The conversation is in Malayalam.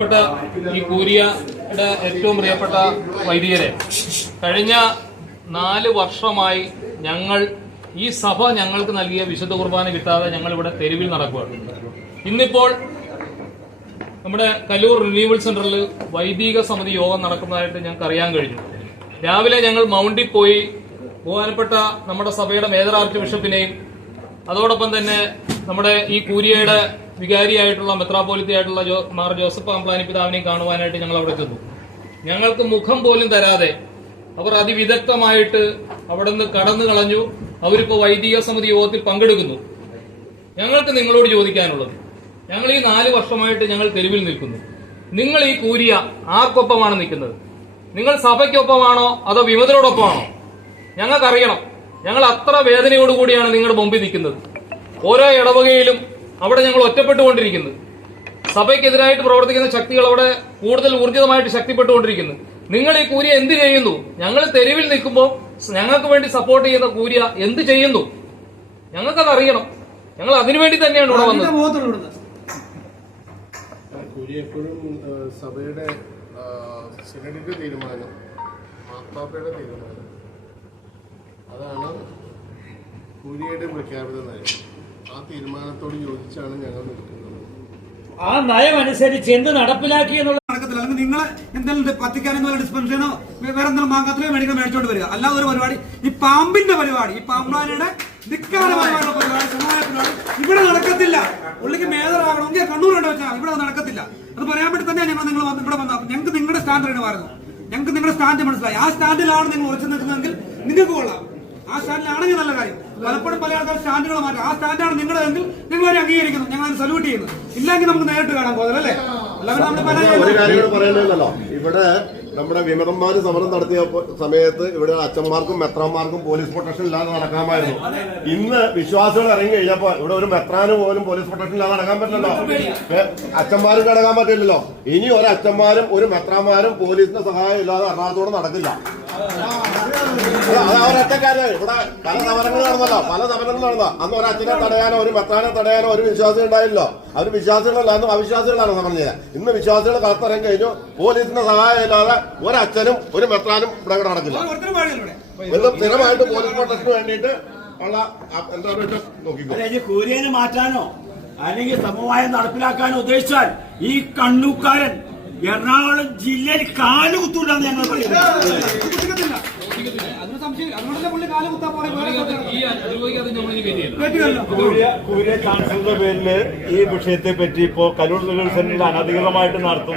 ഈ കൂരിയയുടെ ഏറ്റവും പ്രിയപ്പെട്ട വൈദികരെ, കഴിഞ്ഞ 4 വർഷമായി ഞങ്ങൾ ഈ സഭ ഞങ്ങൾക്ക് നൽകിയ വിശുദ്ധ കുർബാന കിട്ടാതെ ഞങ്ങൾ ഇവിടെ തെരുവിൽ നടക്കുകയാണ്. ഇന്നിപ്പോൾ നമ്മുടെ കലൂർ റിന്യൂവൽ സെന്ററിൽ വൈദിക സമിതി യോഗം നടക്കുന്നതായിട്ട് ഞങ്ങൾക്ക് അറിയാൻ കഴിഞ്ഞു. രാവിലെ ഞങ്ങൾ മൗണ്ടിൽ പോയി ബഹുമാനപ്പെട്ട നമ്മുടെ സഭയുടെ മേജർ ആർച്ച് ബിഷപ്പിനെയും അതോടൊപ്പം തന്നെ നമ്മുടെ ഈ കൂരിയയുടെ വികാരിയായിട്ടുള്ള മെത്രാപ്പോലിത്തയായിട്ടുള്ള മാർ ജോസഫ് പാംപ്ലാനി പിതാവിനെയും കാണുവാനായിട്ട് ഞങ്ങൾ അവിടെ ചെന്നു. ഞങ്ങൾക്ക് മുഖം പോലും തരാതെ അവർ അതിവിദഗ്ധമായിട്ട് അവിടെ നിന്ന് കടന്നു കളഞ്ഞു. അവരിപ്പോൾ വൈദിക സമിതി യോഗത്തിൽ പങ്കെടുക്കുന്നു. ഞങ്ങൾക്ക് നിങ്ങളോട് ചോദിക്കാനുള്ളത്, ഞങ്ങൾ ഈ 4 വർഷമായിട്ട് ഞങ്ങൾ തെരുവിൽ നിൽക്കുന്നു. നിങ്ങൾ ഈ കൂരിയ ആർക്കൊപ്പമാണ് നിൽക്കുന്നത്? നിങ്ങൾ സഭയ്ക്കൊപ്പമാണോ അതോ വിമതരോടൊപ്പമാണോ? ഞങ്ങൾക്കറിയണം. ഞങ്ങൾ അത്ര വേദനയോടുകൂടിയാണ് നിങ്ങളുടെ മുമ്പിൽ നിൽക്കുന്നത്. ഓരോ ഇടവകയിലും അവിടെ ഞങ്ങൾ ഒറ്റപ്പെട്ടുകൊണ്ടിരിക്കുന്നു. സഭയ്ക്കെതിരായിട്ട് പ്രവർത്തിക്കുന്ന ശക്തികൾ അവിടെ കൂടുതൽ ഊർജിതമായിട്ട് ശക്തിപ്പെട്ടുകൊണ്ടിരിക്കുന്നു. നിങ്ങൾ ഈ കൂരിയ എന്ത് ചെയ്യുന്നു? ഞങ്ങൾ തെരുവിൽ നിൽക്കുമ്പോൾ ഞങ്ങൾക്ക് വേണ്ടി സപ്പോർട്ട് ചെയ്യുന്ന കൂരിയ എന്ത് ചെയ്യുന്നു? ഞങ്ങൾക്കത് അറിയണം. ഞങ്ങൾ അതിനുവേണ്ടി തന്നെയാണ് ഇവിടെ വന്നത്. കൂരിയ എപ്പോഴും സഭയുടെ സിനഡിന്റെ തീരുമാനം, മാർപ്പാപ്പയുടെ തീരുമാനം, അതാണ് കൂരിയയുടെ പ്രഖ്യാപിത നയം. ആ തീരുമാനത്തോട് യോജിച്ചാണ് ഞങ്ങൾ നിൽക്കുന്നത്. ആ നയം അനുസരിച്ച് എന്ത് നടപ്പിലാക്കി എന്നുള്ള നടക്കത്തില്ല. അല്ലെങ്കിൽ നിങ്ങൾ എന്തെങ്കിലും പത്തിക്കാനെന്നോ ഡിസ്പെൻഷനോ വേറെ എന്തെങ്കിലും വാങ്ങാത്തോ മേടിച്ചോണ്ട് വരിക. അല്ലാതെ ഒരു പരിപാടി, ഈ പാമ്പിന്റെ പരിപാടി, ഈ പാമ്പാനിയുടെ ധിക്കാരപരമായുള്ള പരിപാടി, സമമായ പരിപാടി ഇവിടെ നടക്കത്തില്ല. പുള്ളിക്ക് മേജറാകണമെങ്കിൽ കണ്ണൂർ കണ്ടു വെച്ചാൽ ഇവിടെ നടക്കത്തില്ല. അത് പറയാൻ വേണ്ടി തന്നെയാണ് ഞങ്ങൾ നിങ്ങൾ ഇവിടെ വന്നത്. ഞങ്ങൾക്ക് നിങ്ങളുടെ സ്റ്റാൻഡാണ് പറയുന്നത്. ഞങ്ങൾക്ക് നിങ്ങളുടെ സ്റ്റാൻഡ് മനസ്സിലായി. ആ സ്റ്റാൻഡിലാണ് നിങ്ങൾ ഉറച്ചു നിൽക്കുന്നതെങ്കിൽ നിങ്ങൾക്ക് കൊള്ളാം. ആ സ്റ്റാൻഡിലാണെങ്കിൽ നല്ല കാര്യം. പലപ്പോഴും പല ആൾക്കാർ സ്റ്റാൻഡുകൾ മാറ്റാം. ആ സ്റ്റാൻഡാണ് നിങ്ങളതെങ്കിൽ നിങ്ങൾ അതിനെ അംഗീകരിക്കുന്നു, ഞങ്ങൾ അതിന് സല്യൂട്ട് ചെയ്യുന്നു. ഇല്ലെങ്കിൽ നമുക്ക് നേരിട്ട് കാണാൻ പോകുന്നല്ലേ. ഒരു കാര്യം പറയണ്ടല്ലോ, ഇവിടെ നമ്മുടെ വിമതന്മാര് സമരം നടത്തിയ സമയത്ത് ഇവിടെ അച്ഛന്മാർക്കും മെത്രാന്മാർക്കും പോലീസ് പ്രൊട്ടക്ഷൻ ഇല്ലാതെ നടക്കാമായിരുന്നു. ഇന്ന് വിശ്വാസികൾ ഇറങ്ങി കഴിഞ്ഞപ്പോ ഇവിടെ ഒരു മെത്രാന് പോലും പോലീസ് പ്രൊട്ടക്ഷൻ ഇല്ലാതെ നടക്കാൻ പറ്റില്ലല്ലോ. അച്ഛന്മാരും കിടക്കാൻ പറ്റില്ലല്ലോ. ഇനി ഒരു അച്ഛന്മാരും ഒരു മെത്രാന്മാരും പോലീസിന്റെ സഹായം ഇല്ലാതെ എറണാകുളത്തോടെ നടക്കില്ല. അത് അവരൊറ്റക്കാര്. ഇവിടെ പല സമരങ്ങൾ നടന്നല്ലോ, പല സമരങ്ങൾ നടന്ന അന്ന് ഒരച്ഛനെ തടയാനോ ഒരു മെത്രാനെ തടയാനോ ഒരു വിശ്വാസം ഉണ്ടായില്ലോ. അവർ വിശ്വാസികളല്ല, അന്ന് അവിശ്വാസികളാണ് സമരം ചെയ്തത്. ഇന്ന് വിശ്വാസികൾ കളത്തിറങ്ങി കഴിഞ്ഞു. പോലീസിന്റെ സഹായം ഇല്ലാതെ ഒരച്ഛനും ഒരു മെത്രാനും ഇവിടെ നടക്കില്ല. സ്ഥിരമായിട്ട് പോലീസ് പ്രൊട്ടക്ഷന് വേണ്ടിയിട്ട് ഉള്ള എന്താ നോക്കിക്കോ. കൂരിയനെ മാറ്റാനോ അല്ലെങ്കിൽ സമവായം നടപ്പിലാക്കാനോ ഉദ്ദേശിച്ചാൽ ഈ കണ്ണൂക്കാരൻ എറണാകുളം ജില്ലയിൽ കാലുകുത്തൂലെന്ന് ഞങ്ങൾ പറയുന്നത്. കൂരിയ ചാൻസലറുടെ പേരില് ഈ വിഷയത്തെ പറ്റി ഇപ്പോ കലൂർ റിന്യൂവൽ സെന്ററിൽ അനധികൃതമായിട്ട് നടത്തുന്നു.